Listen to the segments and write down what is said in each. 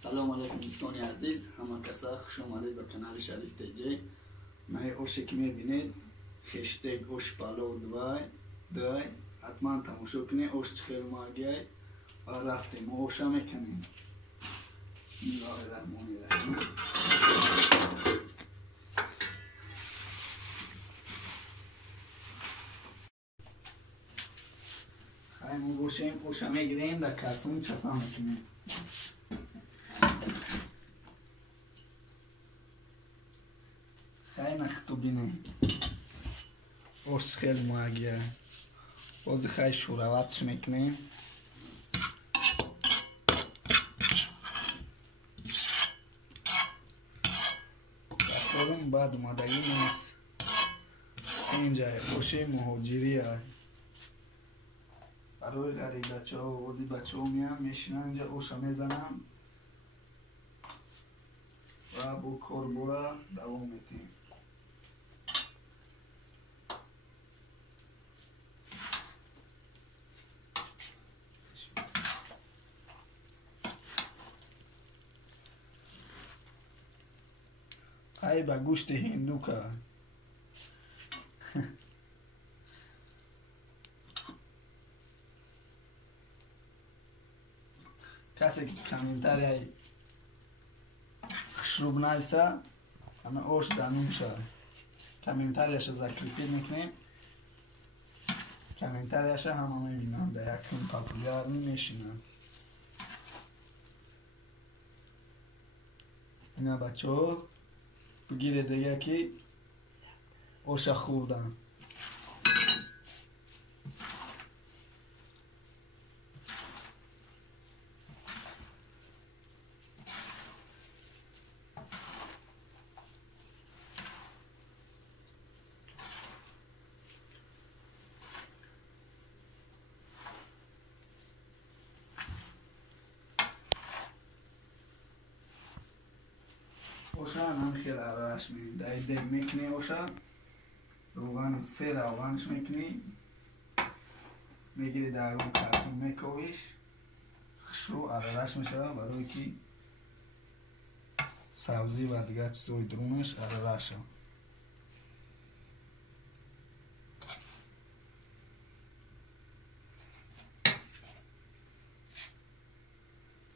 سلام علیکم دوستان عزیز، همه کسا خوش آمدید به کانال شریف تیجی. من اوشی که میبینید خشتگ اوش پالو دوی حتما تماشا کنید. اوش خیلی ماگیه و رفتیم اوشا میکنیم. بسم الله الرحمن الرحیم. خیلی بوشیم اوشا میگیریم در کاسون چپا میکنیم. خیلی نختو بینه اوش خیلی ماگیه بازی خیلی شورواتش میکنیم. دفترون بعد اومدگی نیست اینجا اوشی مهاجری های برای غریب بچه ها و بازی بچه ها میان میشینن اینجا اوشا میزنم و با کاربورا دوام میتیم. ای با گوشت هندو که کسی که کامنتاری خشروب نایسه همه اوش دانون شد. کامنتاریش زکریپید میکنیم. کامنتاریش همه میبینم در یکم پاپولیار میشینم. اینا بچه ها بگیره دیگه که اوش خوردن. اوشا هم خیلی عرارش میدیم دایی دیگ میکنی. اوشا روغن سه روغنش میکنی میگیری در رو کاسون میکویش خشرو عرارش میشه برای که سبزی و دیگه چیزای درونش عرارش هم.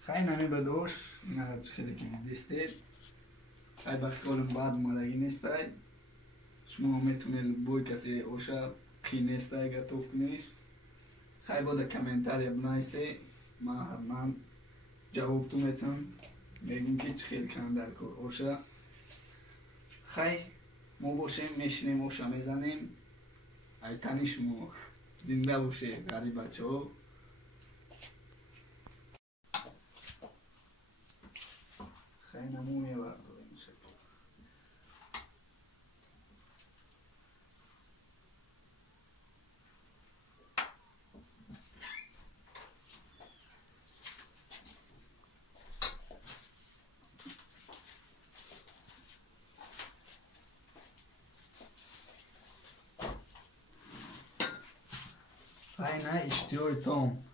خیلی نمی بدوش اینا خیلی که دیستید خیلی بخیالم بعد مادگی نیسته. شما میتونید بوی کسی اوشا خی نیسته اگر توف کنیش. خیلی باید کامنتاری بنایسی من حتما جواب تو میتونم میگم که چه خیلی کم در کار اوشا. خیلی ما باشیم میشینیم اوشا میزنیم ای تنی شما زنده باشه غریب بچه ها. خیلی نمو میبرد این شکل. خیلی نه اشتیای تام